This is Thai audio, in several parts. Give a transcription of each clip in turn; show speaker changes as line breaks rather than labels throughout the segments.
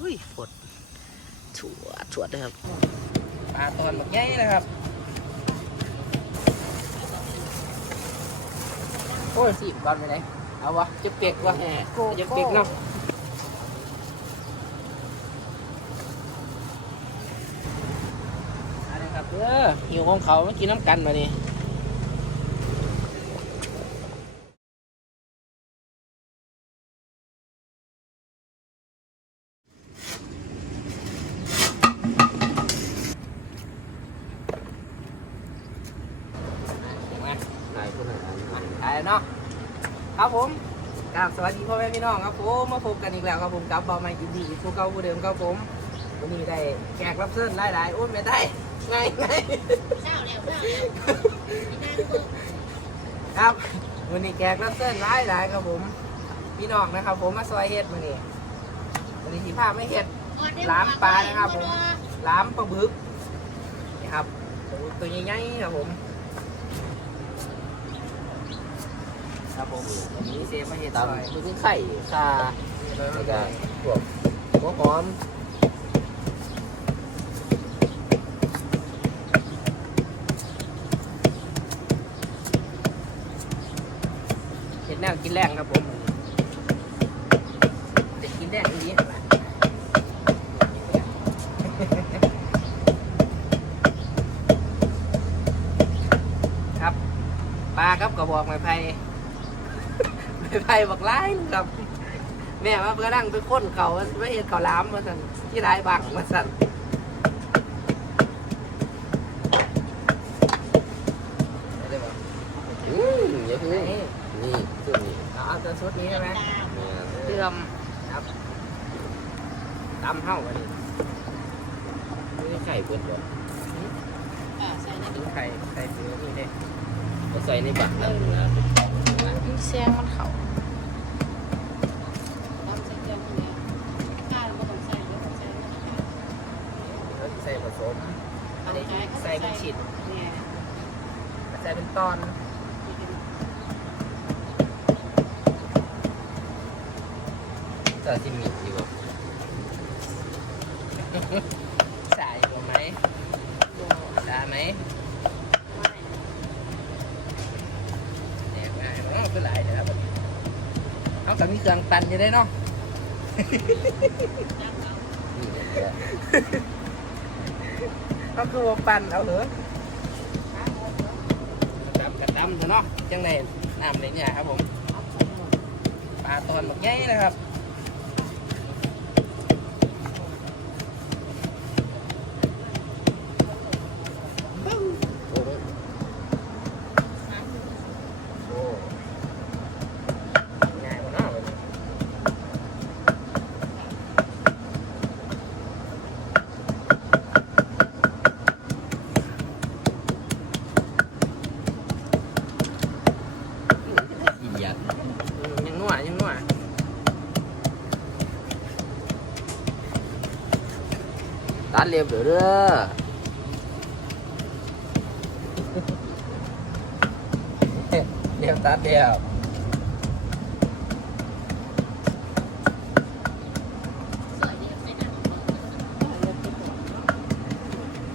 อุ้ยปวดถั่วถั่วด้วยครับปลาตอนแบบใหญ่นะครับ โอ้ยสิบก่อนไปไหนเอาวะจะเปียกวะแหจะเปียกเนาะอันนี้ครับเด้อหิวของเขามากินน้ำกันมานี่มาถ่ายคนไหนมาถ่าย เนาะครับผมกราบสวัสดีพ่อแม่พี่น้องครับผมมาพบกันอีกแล้วครับผมกับบอลไมค์อินดี้ผู้เก่าผู้เดิมครับผมวันนี้ได้แขกรับเชิญหลายๆโอ้ยไม่ได้ไงไง
เศร้าแล้วเศร้าแล้วอีนางเบิ่ง
ครับวันนี้แขกรับเชิญหลายหลายๆครับผมพี่น้องนะครับ ผมมาซอยเฮ็ดมานี่วันนี้ที่พาไม่เฮ็ด
อ่อนได้
ล้างปลานะครับผม
บ่
ล้ามปลาบึกนี่ครับตัวตัวใหญ่ๆครับผม ครับผมวันนี้เซฟมาเฮ็ดซอยมือไข่คาแล้วก็พวกหัวหอมเห็ดแนวกินแรงครับผมเด็กกินแรงอย่างนี้ ครับปลาครับกระบอกไม้ไผ่ ไม้ไผ่ บอกไล่ครับ แม่มาเพื่อนั่งไปค้นเขาไม่เห็นเขาล้ามมาสั่นที่ไรบังมาสั่นได้ปะ
อืมเยอะขึ้น
นี่
นี่ชุดนี้
เอาตัวชุดนี้ใช่ไหม
เนี่ย
เติมครับตำเฮ้ากันนี่
ไม่ได้ไข่เปิดบ่
อ่าใส่ใน
ถึงไข่ไข่เสือนี่เด้
เขาใส่ในบัตรแล้วนะ
แซงมันเข้าต้องใส่เครื่องพวกนี้ข้าวบ่ต้องใส่บ่ต้องใส่
แล้วใส่ผสมอันนี้ใส่เป็นชิ้น
เนี่ย
ใส่เป็นตอน
ซาซิมิดีกว่า
ใส่หัวไหมใส่ไหมเนี่ยง่ายมากคือหลายนะครับเอาแต่มีเครื่องปั่นอยู่ได้เนาะ
นี่เดี๋ยว
ก็คือว่าปั่นเอาเหรอกระดำเถอะเนาะจังในน้ำเลยเนี่ยครับผมปลาตอนแบบใหญ่นะครับง
โอ้ยโอ้
ง่ายกว่าเนาะ
อีหยัด
อืมยังนัวยังนัว
ตัดเรียบเดี๋ยวเด้อ
เดี๋ยวตัดเดียว
สวยดีใส่น้ำ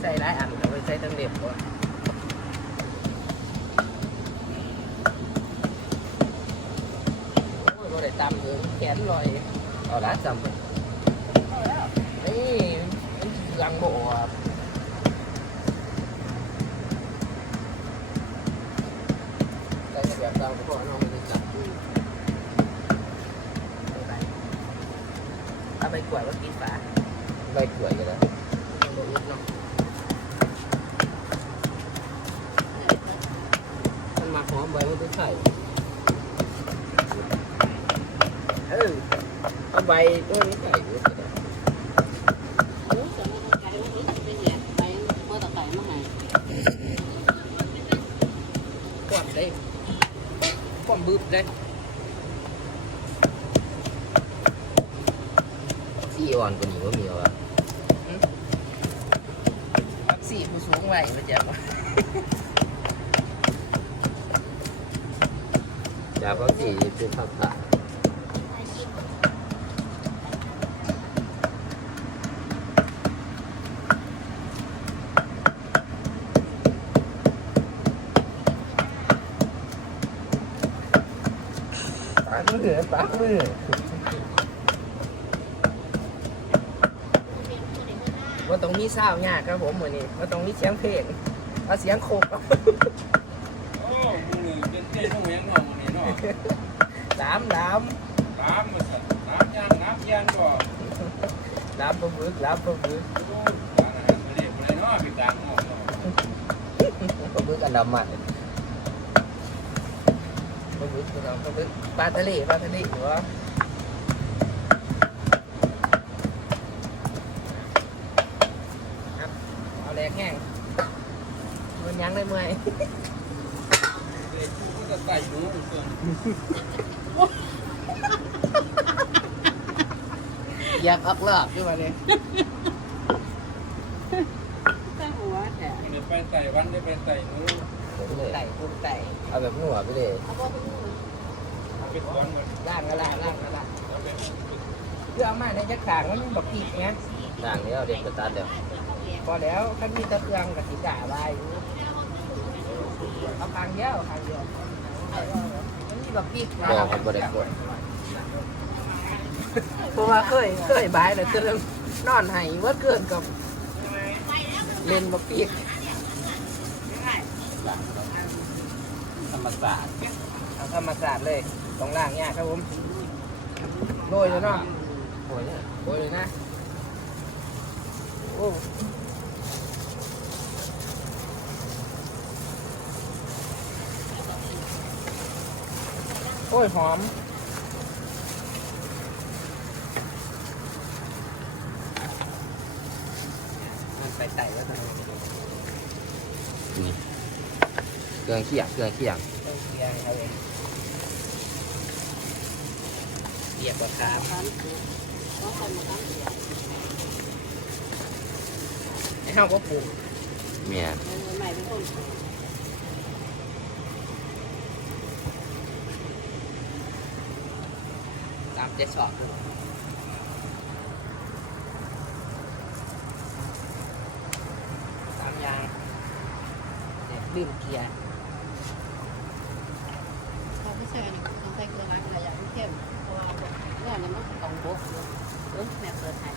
ใส่หลายอันเอาไปใส่ตั้งเด็บก่อนโอ้ยบ่ได้ตำเลยแขนลอย
เอาละจำไป
นี่ มันเครื่องโบครับได้แต่แบบเราก็พอน้องมันจะจับดูไม่เป็นไรถ้าไปกวดก็กินฝา
ใบกล้วยกันแล้ว
ยังโดนเนาะมันมาหอมใบมันจะไข่เออเอาใบตัวนี้ใส่ด้วยก็ได้
โอ้สมมุติว่าไก่มันเป็นเนี่ยไปบ่ต้องไก่มาให้
กวาดได้ กวาดบึบได้
ที่อ่อนกว่านี้ว่ามีเอาวะ
วัคซีนผู้สูงวัยมันจะว่า
จากเขาสี่เป็นผักกะ
ใมื
อปากมือว่าตรงนี้เศร้ายากครับผมมือนี้ว่าตรงนี้เสียงเพลงว่าเสียงโคก
โอ้มึงนี่เป็นเจ้ต้องเลี้ยงน้องมึงนี่เนาะ
ดามดาม
น้ำมาสัตว์น้ำยางน้ำยางก็
ดามปลาบึกดามปลาบึก
โอ้ร้านอาหารทะเลอะไรเนาะพี่ตามน้องเนาะ
ก็บึกอันดามัน
ปลา บึกเราปลาบึกปลาทะเลปลาทะเลหรือว่าครับเอาแรงแห้งมันยังได้เมื่อย
เด็กกูก็จะใส่หนูเกิน
อยากออกรอบขึ้นมาเลย
ใส่หัวแฉะ
ไม่ได้ไปใส่วันได้ไปใส่หนู
ไปเลย
ไต่ปุ่มไต่
เอาแบบหัวไปเลย
ล่างก็ล่างล่างก็ล่าง
เอาไป
เพื่อเอามาในจักรางมันมีแบบปีกไง
ด่างนี้เอาเด็กไปตัดเดี๋ยว
พอแล้วขั้นมีตะเครื่องกับสีจ่าลายอยู่เอาคางเดียวคางเดียวมันมีแบบปีก
บอกมันบ่ได้กด
เพราะว่าเคยเคยบายแต่เรื่องนอนไห้ว่าเกินกับเล่นแบบปีก
ธรรมศาสตร์
เอาธรรมศาสตร์เลย ตรงล่างเนี่ยครับผมโรยแล้วเนาะ
โอ้ยเนี่ย
โรยเลยนะโอ้โอ้ยหอมมันไปไต่แล้วทำไม
นี่เครื่องเคี่ยงเครื่องเคี่ยง
ต้องเคียงเอาเอง เกียบกับขา
ตอนต้องใส่หมูตั้งเสีย
ไอ้เฮาก็ปลูก
เมียน
ใหม่เป็นคน
ตามใจสอบเลยตามยางเด็กลืมเกียร์
เราไม่ใช่อันนี้ต้องใส่เกลือล้างเกลืออย่างเข้มเพราะว่าเนื้อเนี่ยมันต้องบกอยู่เออ แม่เปิดให้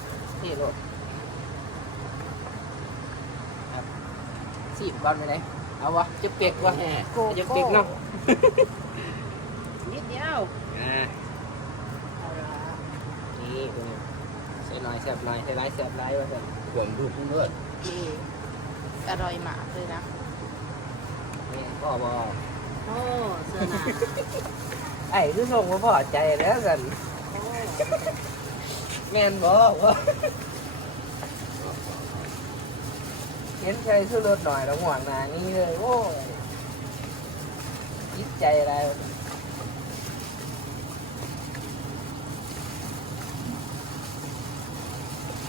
นี่รถครับสีบก่อนไปไหนเอาวะจะเปียกวะจะเปียกเนาะ
นิดเดียว
อ่า
เอาละ
นี่ตัวนี้ใส่หน่อยแสบหน่อยใส่ร้ายแสบร้ายวะสิ
ขวนรูปเลือด
นี่อร่อยมากเลยนะ
นี่พ่อบอก
โอ้เสื้อหนา
ไอ้คือส่งมาพอใจแล้วสัน
โอ้
แม่นบอกว่าเห็นใครช่วยรถหน่อยแล้วห่วงหนานี่เลยโอ้ยจิตใจอะไร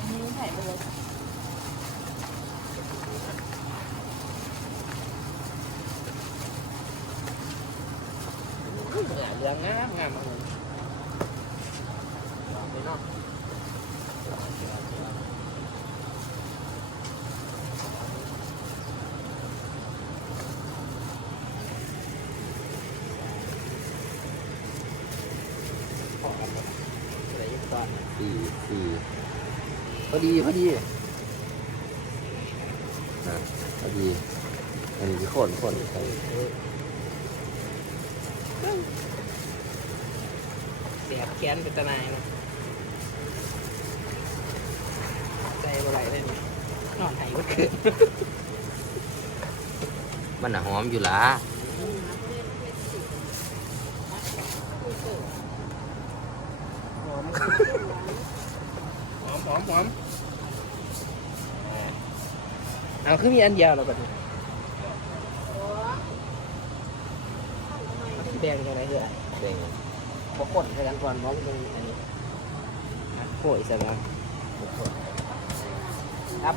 นี่ใส่ไปเลย
เหลือเรื่องงามงามมาเลยไปเนาะขอกันหมดอะไรอยู่ก่อน
สี่สี่พอดีพอดีนะพอดีอันนี้คือคนคนใส่
เสียบแขนเป็นตะนายเนาะใจบ่ไหลเลยนี่นอนไหนก็เกิด
มันน่ะหอมอยู่ละ
หอม หอมหอมหอมเอาคือมีอันเดียวแล้วแบบนี้เอาสีแดงจังไรเหือ
เด้ง
บกคนไปกันก่อนเพราะมันเป็นอันนี้อะโอ้ยเสร็จแล้วบกคนครับ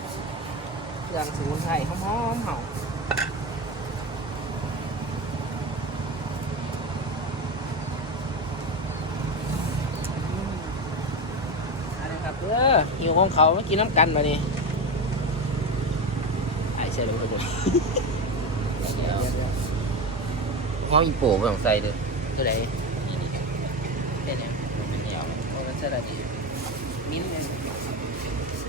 เครื่องสมุนไพรหอมๆเห่าอืมอันนี้ครับ เออหิวของเขามากินน้ำกันมานี่ไอ้เสร็จแล้วครับผม
หอมอีโป่ไม่ต้องใส่เลย
ตัวไหนสระดีมิ้นท์เนี่ย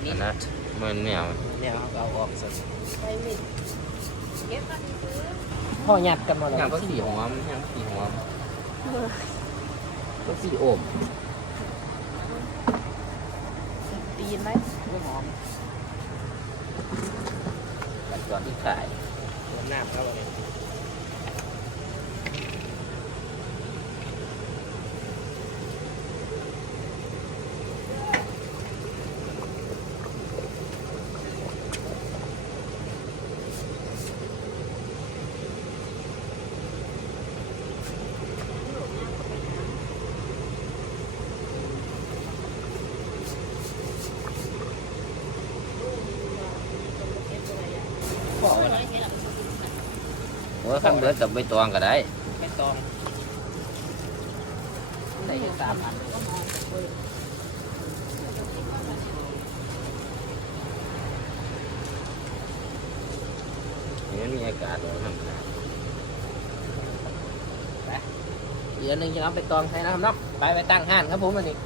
มิ้
อั
น
น
ท์
นะมันเนี่ย
เนี่ยเอาเอาออกสด
ไปมิดเก็บกันซื้อ
พ่อหยัดกันหมาเลย
ยังก็สีหอมยังก็สีหอมก็สีโอม
ตีนไหมไม่หอม
กันตอนที่ขาย
รวมน้ำครับผม
บอกว่าใช้หลัก
โอ้ยขั้นเบิดกับใบตองก็ได้
ไม่ต้องใส่สามอัน
นี่มีอากาศเลยครับ
อีกอันหนึ่งจะเอาไปตองใช้นะครับเนาะไปไปตั้งห้านครับผมอันนี้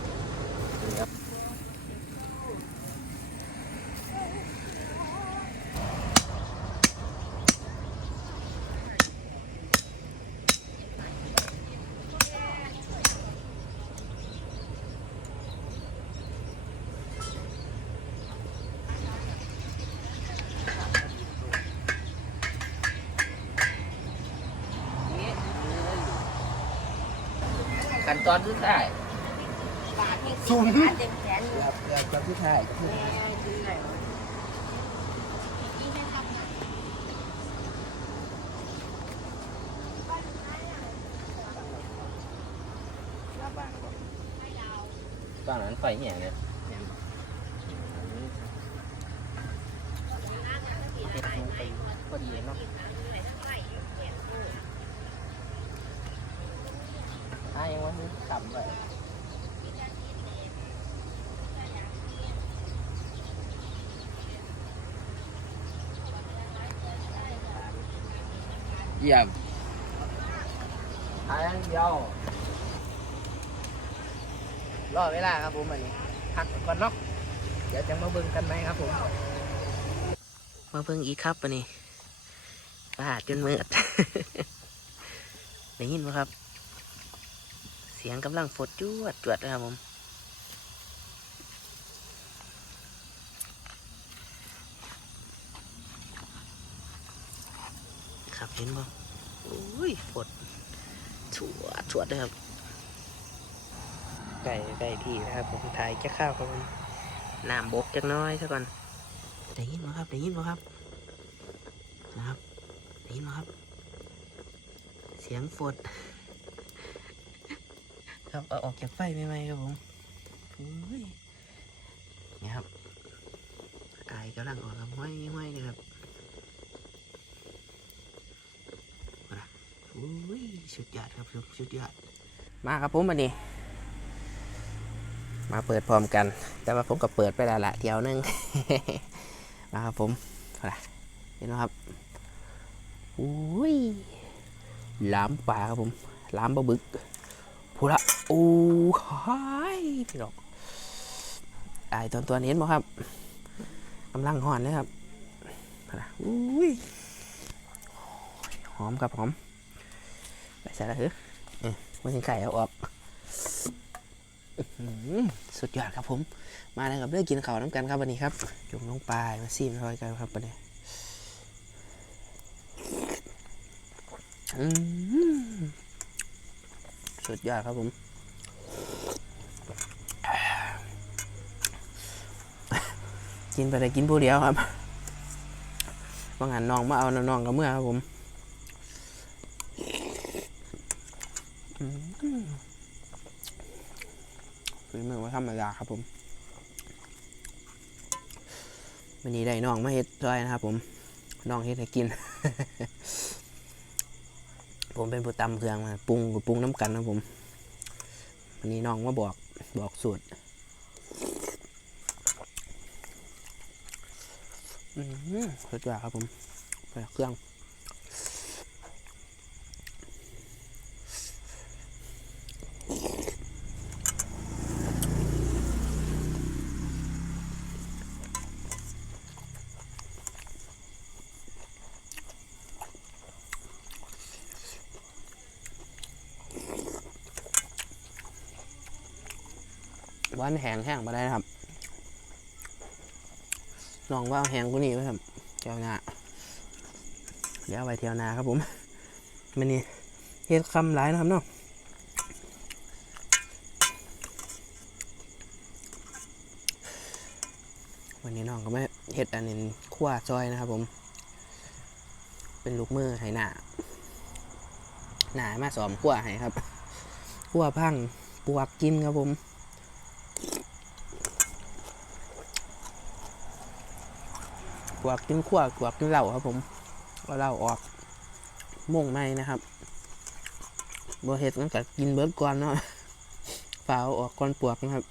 ขั้นตอนสุดท้ายสูง
เต็มแขน
เกือบเกือบตอนสุดท้าย
แม่ดีเลย
ตอนนั้นไฟเหี่ยเนี่ย
พอดีเนาะ อะยังว่ามันต่ำไป
เยี่ยม
อะยังเดียวรอเวลาครับผมอันนี้พักก่อนเนาะเดี๋ยวจะมาเบิ่งกันไหมครับผม มาเบิ่งอีกครับอันนี้ปาดจนมืดได้ยินไหมครับเสียงกำลังฝดจวดจวดนะครับผมครับเห็นบ่โอ้ยฝดชวดชวดเลยครับไก่ไก่ที่นะครับผมถ่ายจะข้าวครับผมน้ำบกจักหน้อยซะก่อนได้ยินไหมครับได้ยินไหมครับนะครับได้ยินไหมครับ เสียงฝด ครับเอาออกจากไฟใหม่ๆครับผมนี่ครับไก่กำลังออกครับห้อยห้อยๆเลยครับอุ้ยสุดยอดครับสุดยอดมาครับผมวันนี้ มาเปิดพร้อมกัน แต่ว่าผมก็เปิดไปแล้วละเที่ยวนึงมาครับผมเอาล่ะเห็นไหมครับอุ้ยลามป่าครับผมลามบะบึก โอ้ยพี่น้องไอ้ตัวตัวนี้เห็นไหมครับกำลังหอนเลยครับเอาล่ะอุ้ยหอมครับหอมไปใส่ละเฮ้ยเอ้ยมันถึงไข่เอาออกสุดยอดครับผม มาแล้วกับเรื่องกินข้าวน้ำกันครับวันนี้ครับจุ่มลงไปมาซีมรอยกันครับวันนี้สุดยอดครับผม กินไปแต่กินผู้เดียวครับบางหันน้องมาเอาน้องกับเมื่อครับผมฝีมือว่าธรรมดาครับผมวันนี้ได้น้องมาเฮ็ดซอยนะครับ ผมน้องเฮ็ดให้กิน ผมเป็นผู้ตำเครื่องมาปรุงก็ปรุงน้ำกันนะผมวันนี้น้องมาบอกบอกสูตร สุดยอดครับผมไปเครื่องวันแห้งแห้งมาได้นะครับ ลองว่าแหงกูนี่ไว้ครับเที่ยวนาเดี๋ยวไปเที่ยวนาครับผมมันนี่เฮ็ดคำหลายนะครับเนาะวันนี้น้องก็ไม่เฮ็ดอันนี้ขั้วซอยนะครับผม เป็นลูกมือให้หนาหนามาสอมขั้วให้ครับขั้วพังปวกกินครับผม วกกินขั้วกวกกินเหล้าครับผมก็เหล้าออกม่งไหมนะครับบ่เห็ดมันก็กินเบิร์ดก่อนเนาะฝาอาออกก่อนปวกนะครับ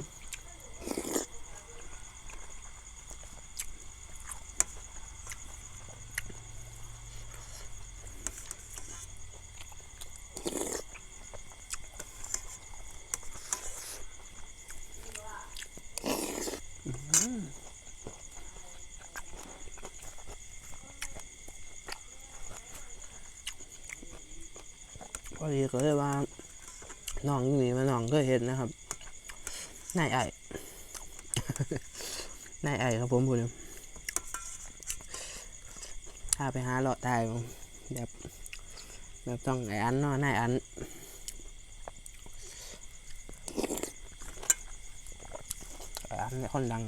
อดีก็เลยว่าน้องอยู่นี่มาน้องก็เห็นนะครับนายไอ้นายไอ้ครับผมพูดถ้าไปหาเลาะตายแบบแบบต้องไอ้อันเนาะนายอันไอ้อันเนี่ยคนดัง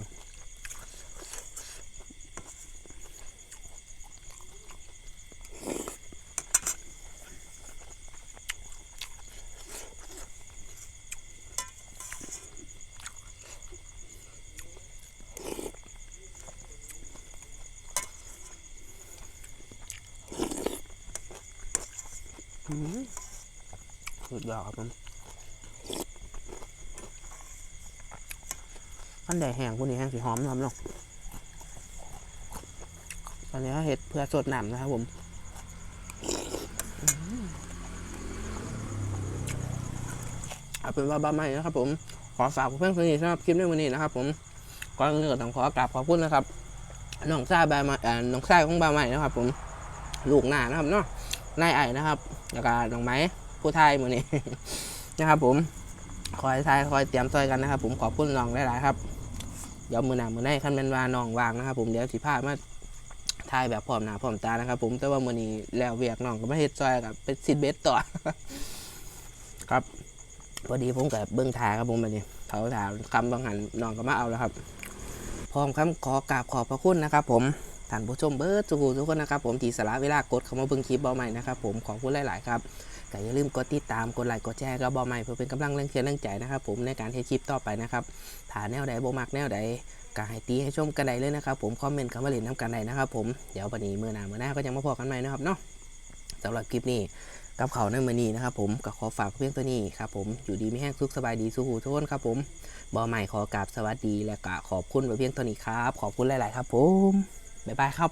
สุดยอดครับผมอันใดแห้งพวกนี้แห้งสีหอมนะครับเนาะตอนนี้เขาเห็ดเพื่อสดหนำนะครับผมอืมเอาเป็นว่าบ้าใหม่นะครับผม ขอฝากเพื่อนคนนี้สำหรับคลิปในวันนี้นะครับ ผมก่อนอื่นต้องขอกราบขอบคุณนะครับน้องชายบามาน้องชายของบ้าใหม่นะครับ ผม ลูกหน้านะครับเนาะ นายไอ้นะครับแล้วก็น้องไม้ผู้ไทยมือนี้นะครับ ผมคอยทายคอยเตรียมซอยกันนะครับ ผมขอบคุณน้องหลายๆครับเดี๋ยวมือหนามือในขั้นเป็นว่าน้องวางนะครับ ผมเดี๋ยวสิพามาทายแบบพร้อมหน้าพร้อมตานะครับ ผมแต่ว่ามือนี้แล้วเวียกน้องก็ไม่เฮ็ดซอยกับเป็นซิดเบสต่อครับพอดีผมกับเบิ้องทาครับผมแบบนี้เขาถามคำบางหันน้องก็มาเอาแล้วครับพร้อมคำขอกราบขอบพระคุณนะครับ ผม ท่านผู้ชมเบิร์ดทุกทุกคนนะครับผมทีสาระเวลากดเข้ามาเบิ่งคลิปบาใหม่นะครับผมขอบคุณหลาย ๆ ครับก็อย่าลืมกดติดตามกดไลค์กดแชร์กับบาใหม่เพื่อเป็นกำลังแรงเชียร์แรงใจนะครับผมในการให้คลิปต่อไปนะครับถ้าแนวใดบ่มักแนวใดก็ให้ตีให้ชมกันไดเลยนะครับผมคอมเมนต์คำว่าเล่นน้ำกันไดนะครับผมเดี๋ยววันนี้เมื่อหน้าเมื่อหน้าก็จะมาพอกันใหม่นะครับเนาะสำหรับคลิปนี้กับเขาในมือนี้นะครับผมก็ขอฝากเพียงตัวนี้ครับผมอยู่ดีไม่แห้งสุขสบายดีสู้หูทุกคนครับผมบอใหม่ขอกราบสวัสดีและก็ขอบคุณไว้เพียงตัวนี้ครับ ขอบคุณหลาย ๆ ครับผม บ๊ายบายครับ